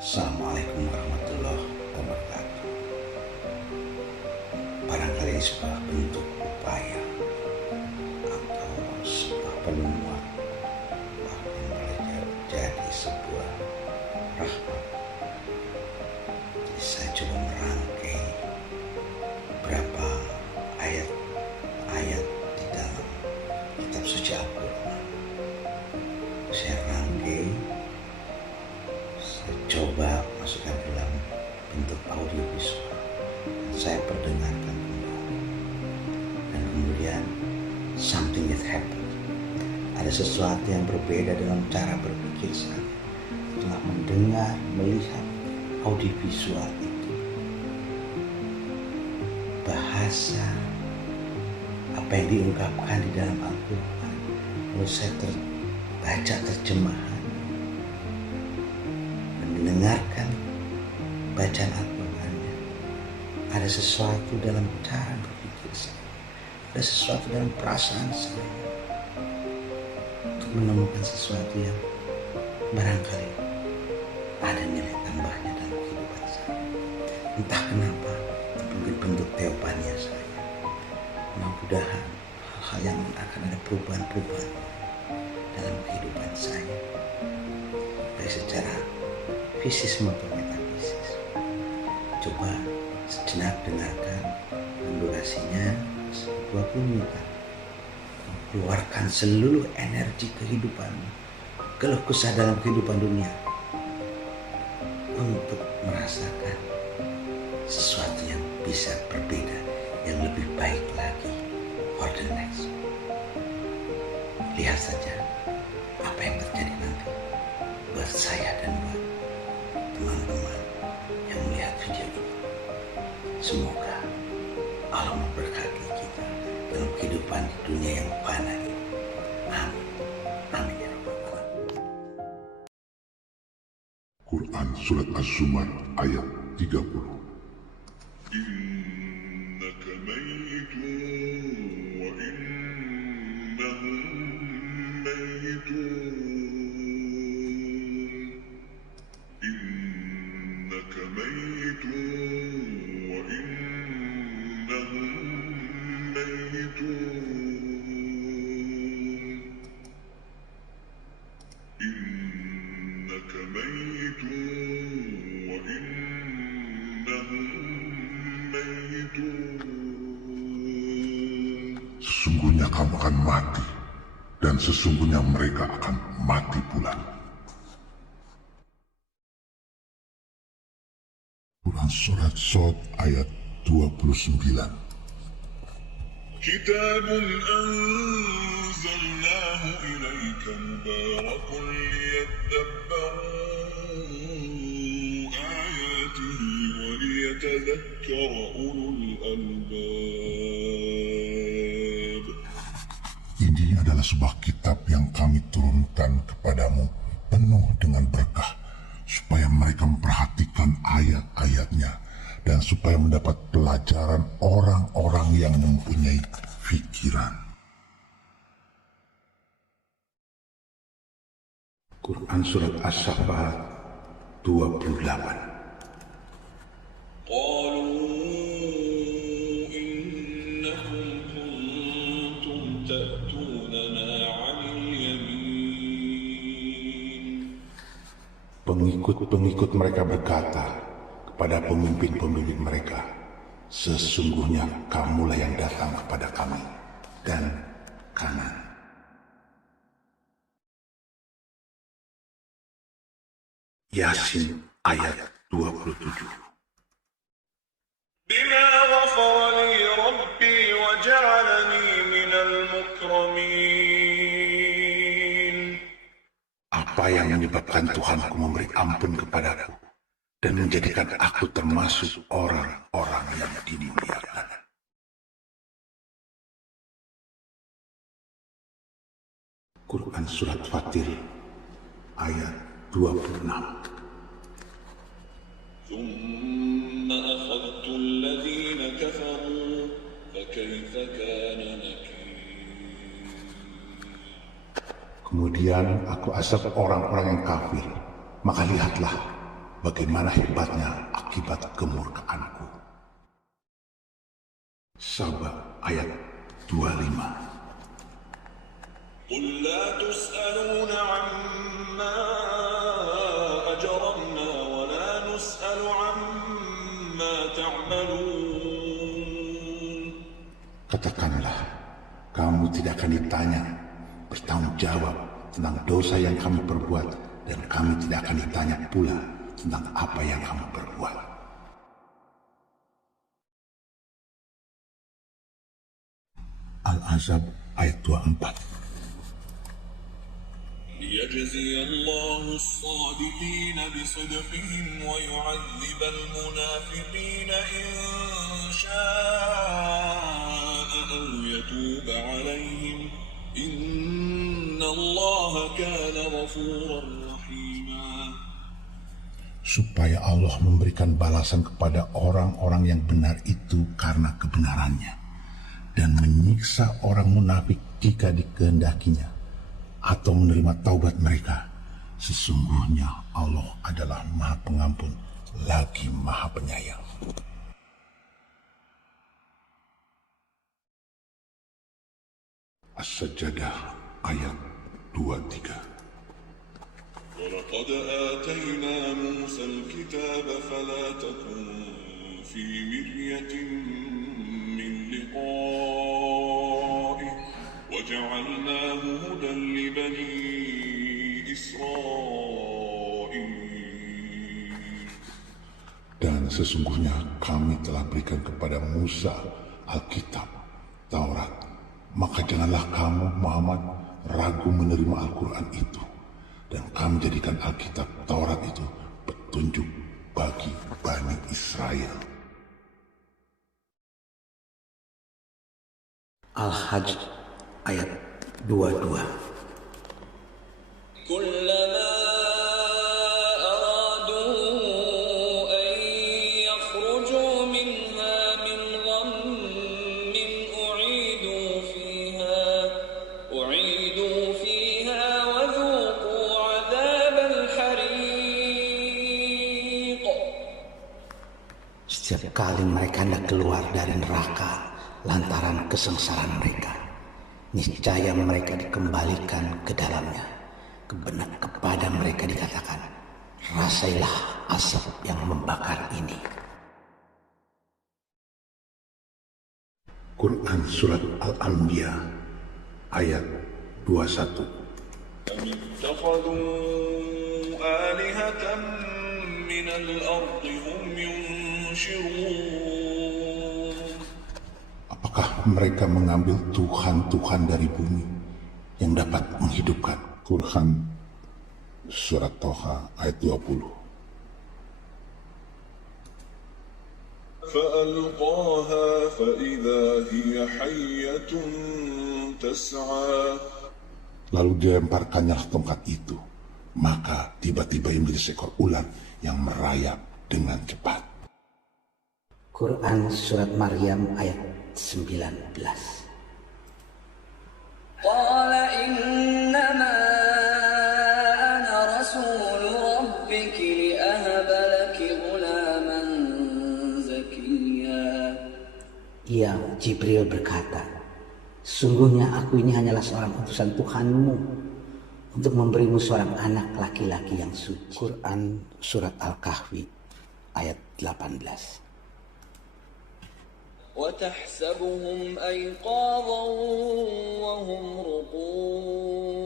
Assalamualaikum warahmatullahi wabarakatuh. Barangkali sebuah bentuk upaya atau sebuah penemuan, bahkan boleh jadi sebuah rahmat. Jadi saya coba merangkai beberapa ayat-ayat di dalam kitab suci Al-Quran. Saya rangkai, saya coba masukkan dalam bentuk audio visual, dan saya perdengarkan kembali. Dan kemudian something that happened. Ada sesuatu yang berbeda dalam cara berpikir saya setelah mendengar, melihat audio visual itu. Bahasa apa yang diungkapkan di dalam Al-Quran, lalu saya baca terjemahan dan mendengarkan bacaan Al-Qurannya. Ada sesuatu dalam cara berpikir saya, ada sesuatu dalam perasaan saya untuk menemukan sesuatu yang barangkali ada nilai tambahnya dalam kehidupan saya. Entah kenapa, mungkin bentuk teopania saya. Mudah-mudahan hal-hal yang akan ada perubahan-perubahan dalam kehidupan saya, baik secara fisis maupun metafisis. Coba sejenak dengarkan, durasinya 20 menit. Keluarkan seluruh energi kehidupanmu, keluh kesah dalam kehidupan dunia, untuk merasakan sesuatu yang bisa berbeda, yang lebih baik lagi for the next. Lihat saja apa yang terjadi nanti buat saya dan buat teman-teman yang melihat video ini. Semoga Allah memberkati kita dalam kehidupan di dunia yang fana ini. Amin. Amin ya rabbal alamin. Quran Surat Az-Zumar ayat 30. Innaka mayitun wa innahum mayitun. Innaka mayitun wa innahum mayitun. Innaka mayitun wa innahum mayitun. Sesungguhnya kamu akan mati, dan sesungguhnya mereka akan mati pula. Quran Surat Shad ayat 29. كتاب أنزلناه إليك مبارك ليدبروا آياته وليتذكر أولو الألباب. Ini adalah sebuah kitab yang kami turunkan kepadamu penuh dengan berkah, supaya mereka memperhatikan ayat-ayatnya, dan supaya mendapat pelajaran orang-orang yang mempunyai pikiran. Quran Surat As-Saffat 28. قالوا إنكم كنتم تأتوننا عن اليمين. Pengikut-pengikut mereka berkata kepada pemimpin-pemimpin mereka, sesungguhnya kamulah yang datang kepada kami dan kanan. Yasin ayat 27. بما غفر لي ربي وجعلني من المكرمين. Apa yang menyebabkan Tuhanku memberi ampun kepadaku dan menjadikan aku termasuk orang-orang yang dimuliakan. Quran Surat Fatir ayat 26. ثم أخذت الذين كفروا فكيف كان نكير. Kemudian aku azab orang-orang yang kafir. Maka lihatlah bagaimana hebatnya akibat kemurkaanku. Saba ayat 25. قل لا تسألون عما أجرمنا ولا نسأل عما تعملون. Katakanlah, kamu tidak akan ditanya, bertanggung jawab tentang dosa yang kami perbuat, dan kami tidak akan ditanya pula tentang apa yang kamu perbuat. Al-Ahzab ayat 24. ليجزي الله الصادقين بصدقهم ويعذب المنافقين إن شاء أو يتوب عليهم إن الله كان غفورا رحيما. Supaya Allah memberikan balasan kepada orang-orang yang benar itu karena kebenarannya, dan menyiksa orang munafik jika dikehendakinya, atau menerima taubat mereka. Sesungguhnya Allah adalah Maha Pengampun lagi Maha Penyayang. As-Sajdah ayat 23. ولقد آتينا موسى الكتاب فلا تكن في مرية من لقائه وجعلناه هدى لبني إسرائيل. Dan sesungguhnya kami telah berikan kepada Musa Alkitab, Taurat. Maka janganlah kamu, Muhammad, ragu menerima Al-Quran itu. Dan kami jadikan Alkitab Taurat itu petunjuk bagi Bani Israel. Al-Hajj ayat 22. كلما أرادوا أن يخرجوا منها من غم أعيدوا فيها وذوقوا عذاب الحريق. Setiap kali mereka hendak keluar dari neraka lantaran kesengsaraan mereka, niscaya mereka dikembalikan ke dalamnya. Kepada mereka dikatakan, rasailah asap yang membakar ini. Quran Surat Al-Anbiya ayat 21. أم اتخذوا آلهة من الأرض هم ينشرون. Apakah mereka mengambil Tuhan-Tuhan dari bumi yang dapat menghidupkan? Quran Surat Toha ayat 20. فألقاها فإذا هي حية تسعى. Lalu dilemparkannya tongkat itu, maka tiba-tiba ia menjadi seekor ular yang merayap dengan cepat. Quran Surat Maryam ayat 19. قال إنما أنا رسول ربك لأهب لك غلاما زكيا. Ia Jibril berkata, sungguhnya aku ini hanyalah seorang utusan Tuhanmu untuk memberimu seorang anak laki-laki yang suci. Quran Surat Al-Kahfi ayat 18. وتحسبهم أيقاظا وهم رقود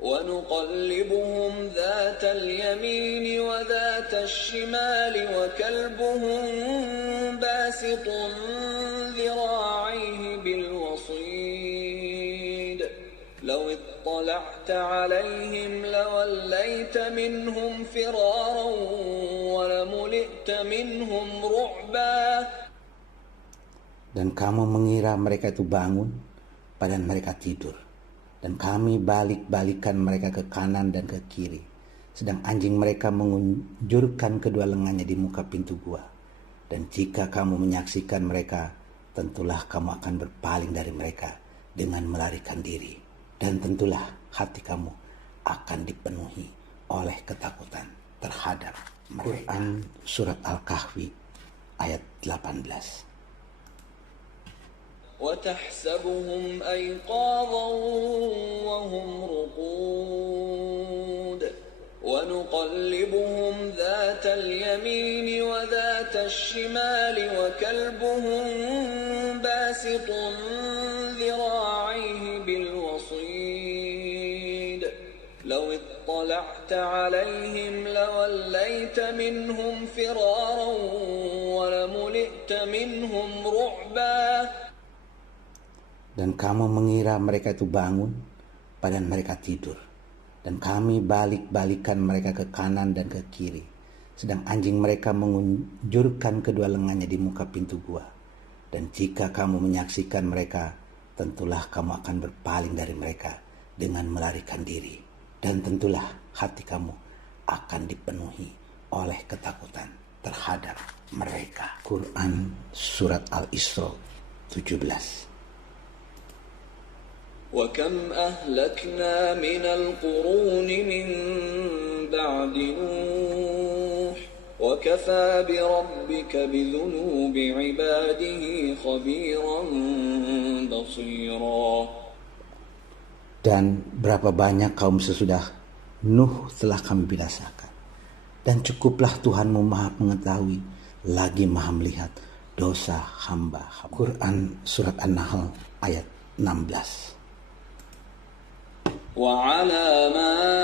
ونقلبهم ذات اليمين وذات الشمال وكلبهم باسط ذراعيه بالوصيد لو اطلعت عليهم لوليت منهم فرارا ولملئت منهم رعبا. Dan kamu mengira mereka itu bangun, padahal mereka tidur. Dan kami balik-balikan mereka ke kanan dan ke kiri. Sedang anjing mereka mengunjurkan kedua lengannya di muka pintu gua. Dan jika kamu menyaksikan mereka, tentulah kamu akan berpaling dari mereka dengan melarikan diri. Dan tentulah hati kamu akan dipenuhi oleh ketakutan. terhadap Quran surat Al-Kahfi ayat 18. وتحسبهم أيقاظا وهم رقود ونقلبهم ذات اليمين وذات الشمال وكلبهم باسط ذراعيه بالوصيد لو اطلعت عليهم لوليت منهم فرارا ولملئت منهم رعبا. Dan kamu mengira mereka itu bangun, padahal mereka tidur. Dan kami balik-balikan mereka ke kanan dan ke kiri. Sedang anjing mereka mengunjurkan kedua lengannya di muka pintu gua. Dan jika kamu menyaksikan mereka, tentulah kamu akan berpaling dari mereka dengan melarikan diri. Dan tentulah hati kamu akan dipenuhi oleh ketakutan terhadap mereka. Quran surat Al-Isra 17. وكم أهلكنا من القرون من بعد نوح وكفى بربك بذنوب عباده خبيرا بصيرا. Dan berapa banyak kaum sesudah Nuh telah kami binasakan. Dan cukuplah Tuhanmu maha mengetahui, lagi maha melihat dosa hamba. Quran surat An-Nahl ayat 16.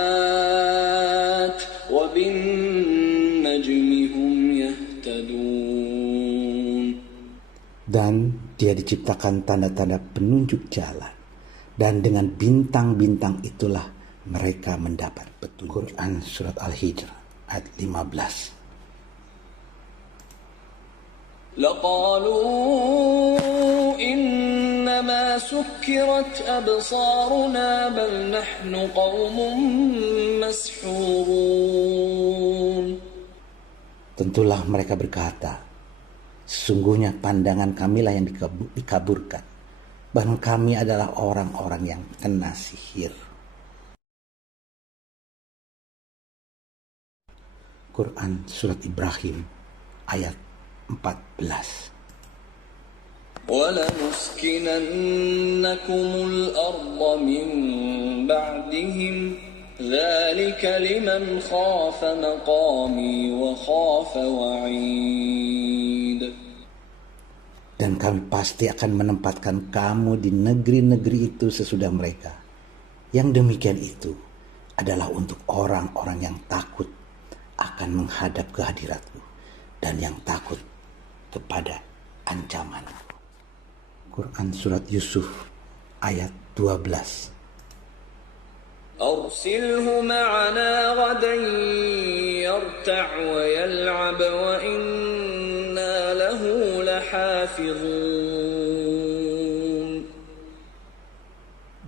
وعلامات وبالنجم هم يهتدون. Dan dia diciptakan tanda-tanda penunjuk jalan. Dan dengan bintang-bintang itulah mereka mendapat petunjuk. Quran surat Al-Hijr ayat 15. لقالوا إنما سكرت أبصارنا بل نحن قوم مسحورون. Tentulah mereka berkata, sesungguhnya pandangan kamilah yang dikaburkan. Bahkan kami adalah orang-orang yang kena sihir. Quran surat Ibrahim ayat 14. وَلَنُسْكِنَنَّكُمُ الْأَرْضَ مِنْ بَعْدِهِمْ ذَلِكَ لِمَنْ خَافَ مَقَامِي وَخَافَ وَعِيدِ. Dan kami pasti akan menempatkan kamu di negeri-negeri itu sesudah mereka. Yang demikian itu adalah untuk orang-orang yang takut akan menghadap kehadiratku dan yang takut kepada ancamanku. Quran surat Yusuf ayat 12. أرسله معنا غدا يرتع ويلعب وإنا له لحافظون.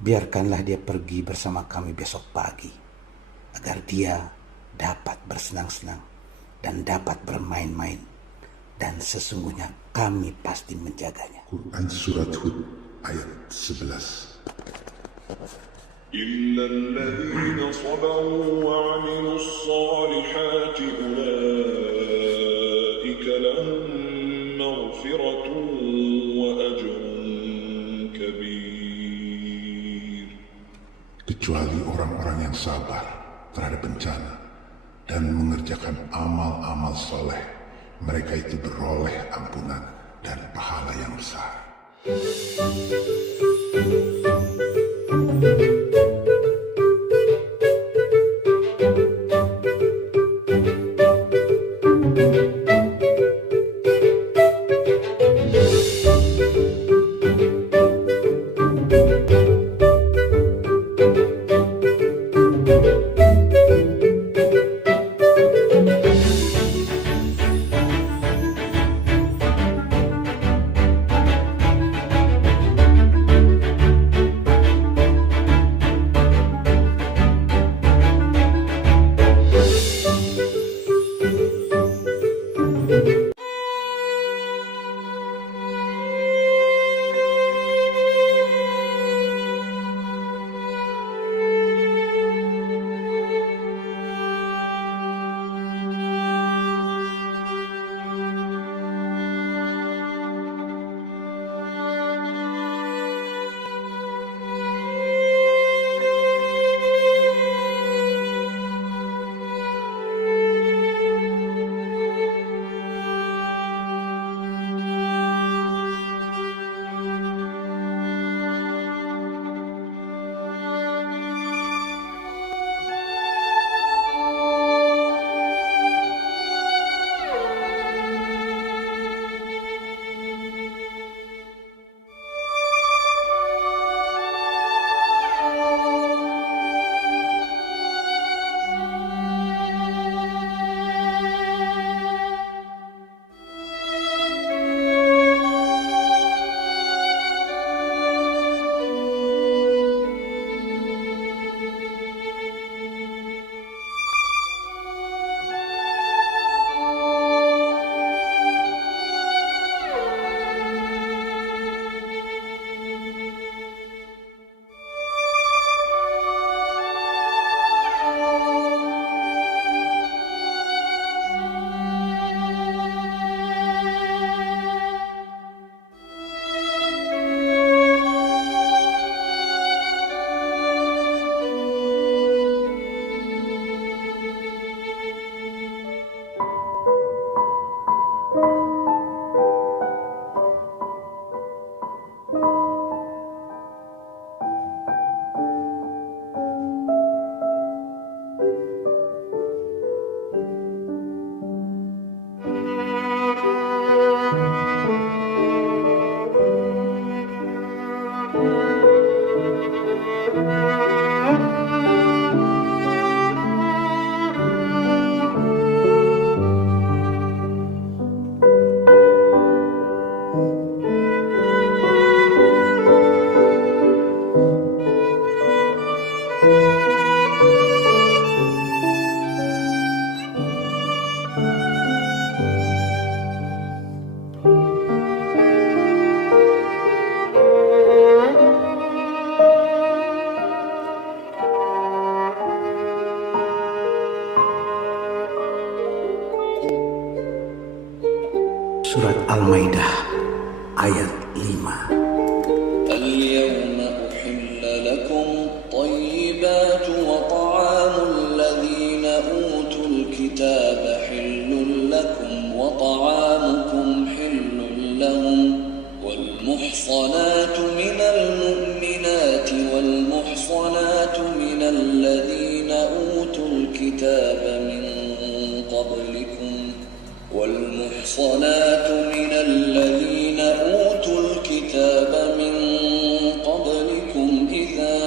Biarkanlah dia pergi bersama kami besok pagi, agar dia dapat bersenang-senang dan dapat bermain-main. Dan sesungguhnya kami pasti menjaganya. Quran surat Hud ayat 11. إلا الذين صبروا وعملوا الصالحات أولئك لهم مغفرة وأجر كبير. Kecuali orang-orang yang sabar terhadap bencana dan mengerjakan amal-amal soleh, mereka itu beroleh ampunan dan pahala yang besar. Surat Al-Maidah ayat 5. اليوم أحل لكم الطيبات وطعام الذين أوتوا الكتاب حل لكم وطعامكم حل لهم والمحصنات من المؤمنات والمحصنات من الذين أوتوا الكتاب من قبلكم والمحصنات من الذين أوتوا الكتاب من قبلكم إذا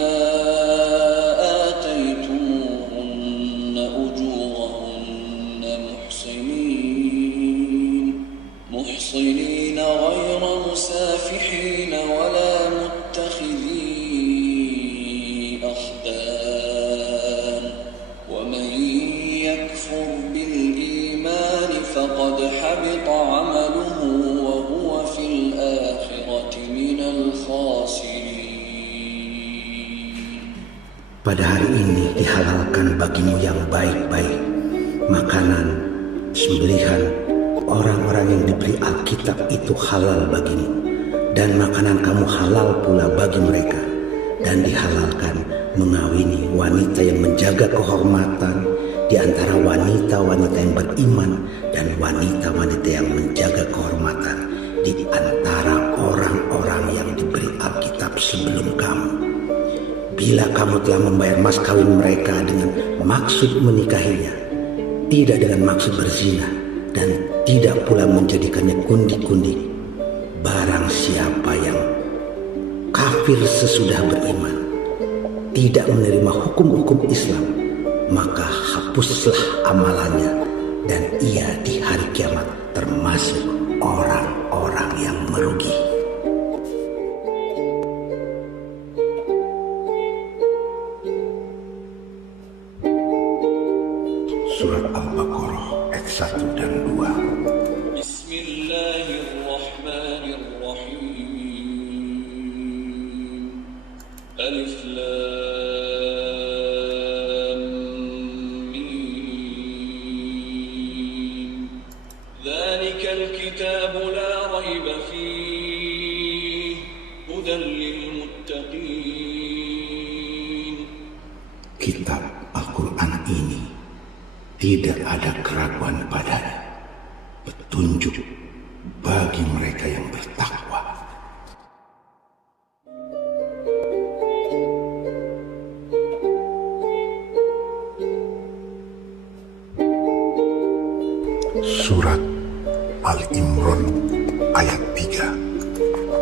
آتيتموهن أجورهن محصنين غير مسافحين ولا متخذي أخدان ومن يكفر بالإيمان فقد حبط عمله وهو في الآخرة من الخاسرين. Pada hari ini dihalalkan bagimu yang baik-baik, makanan, sembelihan, orang-orang yang diberi Alkitab itu halal bagimu, dan makanan kamu halal pula bagi mereka, dan dihalalkan mengawini wanita yang menjaga kehormatan di antara wanita-wanita yang beriman dan wanita-wanita yang menjaga kehormatan di antara orang-orang yang diberi Alkitab sebelum kamu. Bila kamu telah membayar mas kawin mereka dengan maksud menikahinya, tidak dengan maksud berzina, dan tidak pula menjadikannya kundi-kundi, barang siapa yang kafir sesudah beriman, tidak menerima hukum-hukum Islam, maka hapuslah amalannya, dan ia di hari kiamat termasuk orang-orang yang merugi. Surat Al-Baqarah ayat 1 dan 2. Bismillahirrahmanirrahim. Alif Lam Mim. Dzalikal kitabu la raiba fihi hudan lil muttaqin. Kitab Al-Quran ini tidak ada keraguan padanya, petunjuk bagi mereka yang bertakwa. Surat Al-Imran ayat 3.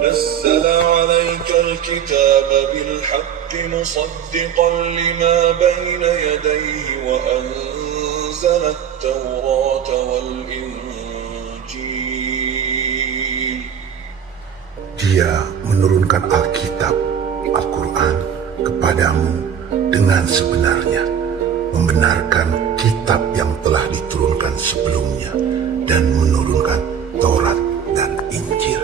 نزل عليك الكتاب بالحق مصدقا لما بين يديه وأنزل التوراة والإنجيل. Dia menurunkan Alkitab, Al-Quran, kepadamu dengan sebenarnya, membenarkan kitab yang telah diturunkan sebelumnya, dan menurunkan Taurat dan Injil.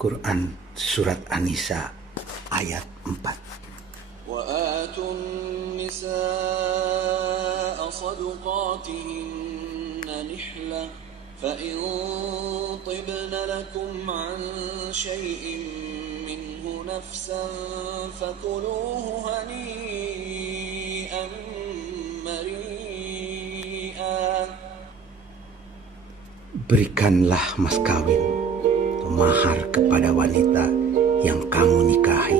Quran Surat An-Nisa ayat 4. وآتوا النساء صدقاتهن نحلة فإن طبن لكم عن شيء منه نفسا فكلوه هنيئا مريئا. Berikanlah mas kawin, mahar kepada wanita yang kamu nikahi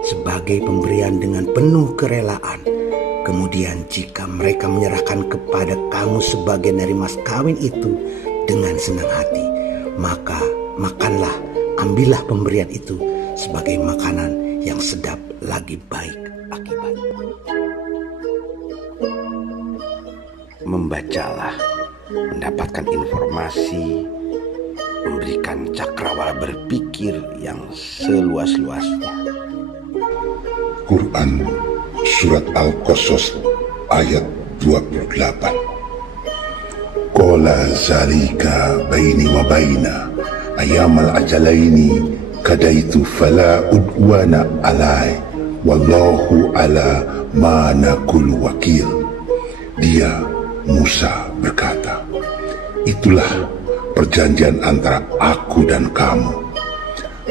sebagai pemberian dengan penuh kerelaan. Kemudian jika mereka menyerahkan kepada kamu sebagian dari mas kawin itu dengan senang hati, maka makanlah, ambillah pemberian itu sebagai makanan yang sedap lagi baik akibatnya. Membacalah, mendapatkan informasi, memberikan cakrawala berpikir yang seluas-luasnya. Quran Surat Al-Qasas ayat 28. Qala zalika baini wa baina ayamal ajalaini kadaitu fala udwana alai Wallahu ala ma naqulu wakil. Dia, Musa, berkata, itulah perjanjian antara aku dan kamu.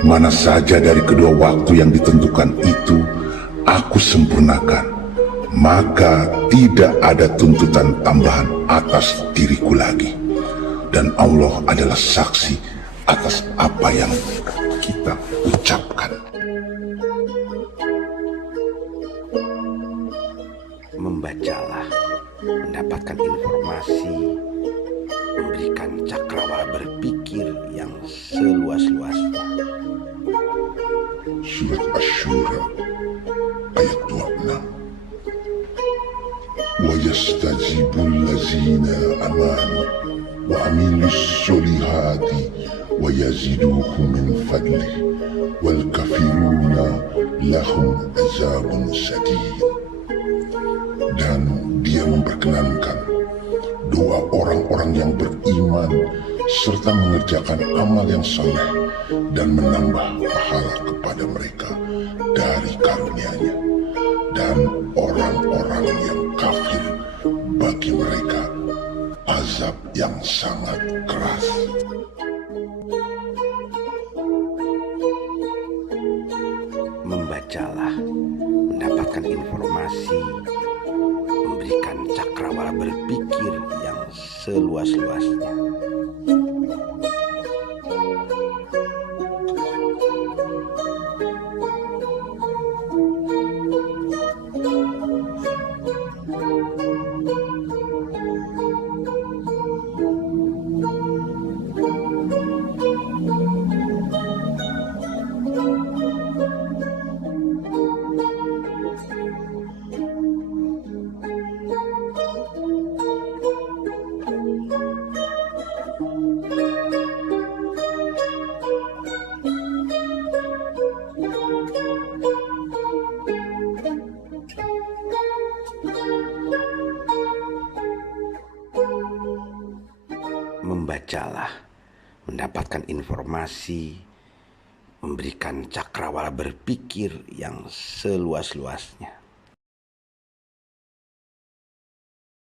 Mana saja dari kedua waktu yang ditentukan itu aku sempurnakan, maka tidak ada tuntutan tambahan atas diriku lagi. Dan Allah adalah saksi atas apa yang kita ucapkan. Membacalah, mendapatkan informasi, memberikan cakrawala berpikir yang seluas-luasnya. Surat Asy-Syura ayat 26. Wa yastajibul ladzina amanu wa amilus solihati wa yaziduhum min fadlih wal kafiruna lahum azabun sadid. Dan dia memperkenankan doa orang-orang yang beriman serta mengerjakan amal yang saleh dan menambah pahala kepada mereka dari karunia-Nya. Dan orang-orang yang kafir, bagi mereka azab yang sangat keras. Membacalah, mendapatkan informasi, memberikan cakrawala berpikir yang seluas-luasnya. Membacalah, mendapatkan informasi, memberikan cakrawala berpikir yang seluas-luasnya.